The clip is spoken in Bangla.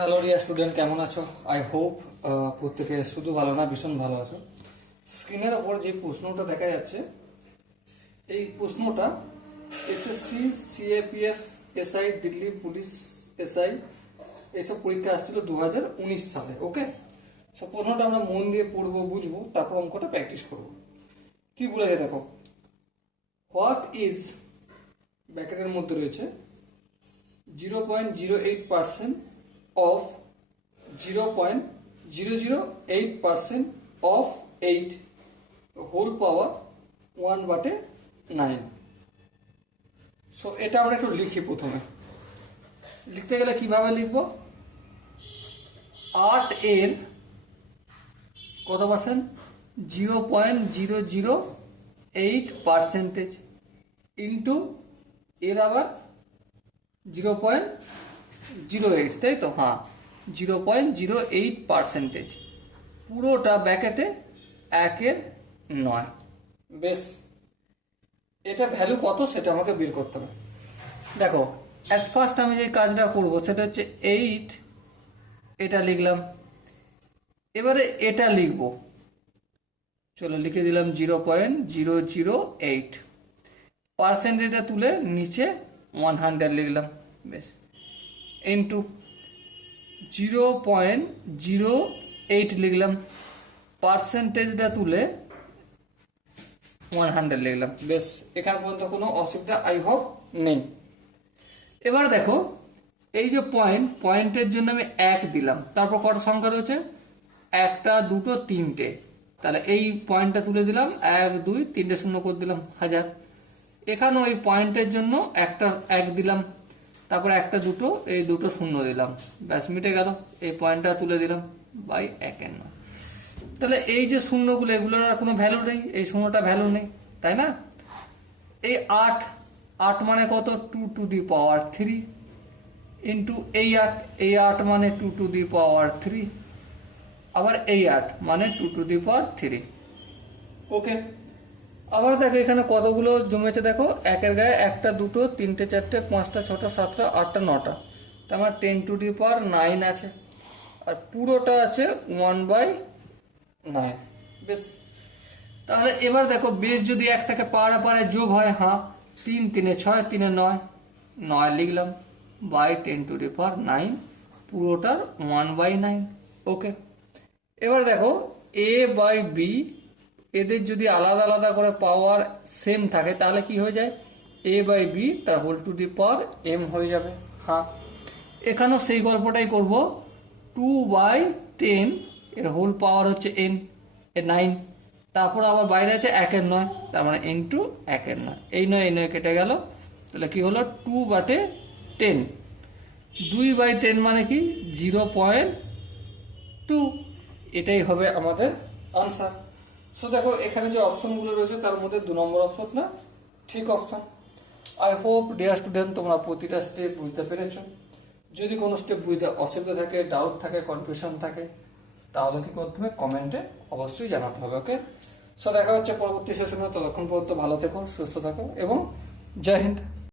হ্যালো ডিয়ার স্টুডেন্ট, কেমন আছো? আই হোপ প্রত্যেকে শুধু ভালো না, ভীষণ ভালো আছো। স্ক্রিনের ওপর যে প্রশ্নটা দেখা যাচ্ছে, এই প্রশ্নটা SSC, CAPF, SI, Delhi police SI এইসব পরীক্ষা আসছিল 2019 সালে। ওকে, সব প্রশ্নটা আমরা মন দিয়ে পড়বো, বুঝবো, তারপর অঙ্কটা প্র্যাকটিস করব। কি বলেছে দেখো, হোয়াট ইজ, ব্র্যাকেটের মধ্যে রয়েছে 0.08% of 0.008% of 8 whole power 1/9। So এটা আমরা একটু লিখি। প্রথমে লিখতে গেলে কিভাবে লিখব? 8 এর কত পার্সেন্ট? 0.008% ইন্টু এর আবার 0.08, তাই তো? হ্যাঁ, 0.08%, পুরোটা ব্র্যাকেটে 1/9। বেশ, এটা ভ্যালু কত সেটা আমাকে বের করতে হবে। দেখো, অ্যাট ফার্স্ট আমি যে কাজটা করব সেটা হচ্ছে 8, এটা লিখলাম। এবারে এটা লিখব, চলো লিখে দিলাম 0.008, পার্সেন্টেজটা তুলে নিচে 100 লিখলাম। বেশ, ইন্টু 0.08 লিখলাম, পার্সেন্টেজটা তুলে 100 লিখলাম। বেশ, এখান পর্যন্ত কোনো অসুবিধা আই হোপ নেই। এবার দেখো, এই যে পয়েন্টের জন্য আমি 1 দিলাম, তারপর কটা সংখ্যা রয়েছে? 1টা, 2টো, 3টে। তাহলে এই পয়েন্টটা তুলে দিলাম, 1 2 3টে শূন্য করে দিলাম, 1000। এখানেও এই পয়েন্টের জন্য একটা 1 দিলাম, তারপর 1টা, 2টো, এই 2টো শূন্য দিলাম। ব্যাস, মিটে গেল। এই পয়েন্টটা তুলে দিলাম বাই 1/9। তাহলে এই যে শূন্যগুলো, এগুলোর আর কোনো ভ্যালু নেই, এই শূন্যটা ভ্যালু নেই, তাই না? এই 8 মানে কত? 2 টু দি পাওয়ার 3 ইন্টু এই 8 মানে 2 টু দি পাওয়ার 3, আবার এই 8 মানে 2 টু দি পাওয়ার 3। ওকে, আবার দেখো এখানে কতগুলো জমেছে দেখো, 1-এর গায়ে 1টা, 2টো, 3টে, 4টে, 5টা, 6টা, 7টা, 8টা, 9টা, তার মানে 10 টু দি পাওয়ার 9 আছে, আর পুরোটা আছে 1/9। বেশ, তাহলে এবার দেখো, বেশ যদি 1 থেকে পাড়া পাড়ায় যোগ হয়, হ্যাঁ, 3 3-এ 6, 3-এ 9, 9 লিখলাম বাই 10 টু দি পাওয়ার 9, পুরোটার 1/9। ওকে, এবার দেখো এ বাই বি, এদের যদি আলাদা আলাদা করে পাওয়ার সেম থাকে তাহলে কি হয়ে যায়? এ বাই বি তার whole to the power m হয়ে যাবে। হ্যাঁ, এখানেও সেই গল্পটাই করব। 2/10 এর হোল পাওয়ার হচ্ছে এন, এ 9, তারপর আবার বাইরে আছে 1/9, তার মানে ইন্টু 1/9। এই 9 কেটে গেল, তাহলে কি হলো? 2/10। 2/10 মানে কি? 0.2। এটাই হবে আমাদের আনসার। সো দেখো, এখানে যে অপশনগুলো রয়েছে তার মধ্যে 2 নম্বর অপশনটা ঠিক option. I hope dear student, তোমরা প্রতিটা স্টেপ বুঝতে পেরেছো। যদি কোনো স্টেপ বুঝতে অসুবিধা থাকে, ডাউট থাকে, কনফিউশন থাকে, তাহলে কি করতে হবে? কমেন্টে অবশ্যই জানাতে হবে। ওকে, সো দেখা হচ্ছে পরবর্তী সেশনে। ততক্ষণ পর্যন্ত ভালো থেকো, সুস্থ থাকো এবং জয় হিন্দ।